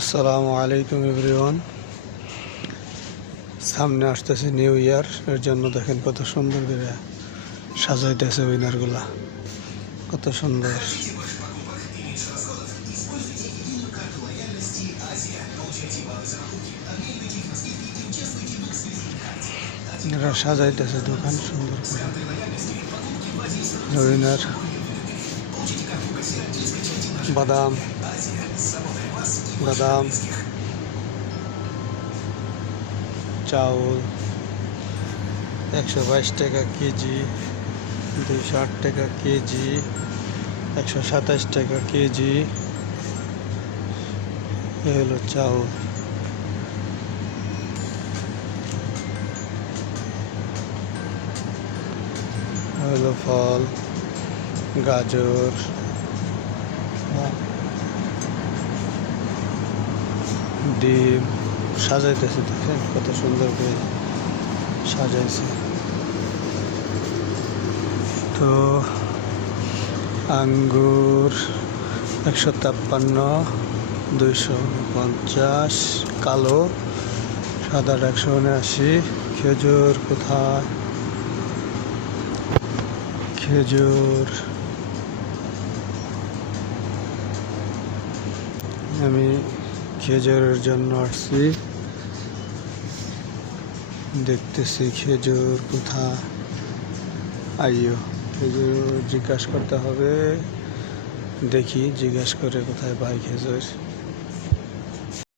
আসসালামু আলাইকুম এভরিওয়ান। সামনে আসতেছে নিউ ইয়ার, এর জন্য দেখেন কত সুন্দর করে সাজাইতেছে উইনারগুলা, কত সুন্দর। এরা সাজাইতেছে দোকান সুন্দর করে। উইনার বাদাম বাদাম চাউল 122 টাকা কেজি, 208 টাকা কেজি, 127 টাকা কেজি। এ হলো চাউল। হলো ফল, গাজর, ডিম। সাজাইতেছে দেখেন কত সুন্দর করে সাজাইছে। তো আঙ্গুর 153, 250, কালো, সাদা 179। খেজুর কোথায়? খেজুর আমি খেজুরের জন্য আসছি, দেখতেছি খেজুর কোথায়। আইও খেজুর জিজ্ঞাসা করতে হবে, দেখি জিজ্ঞাসা করে কোথায় পাই খেজুর।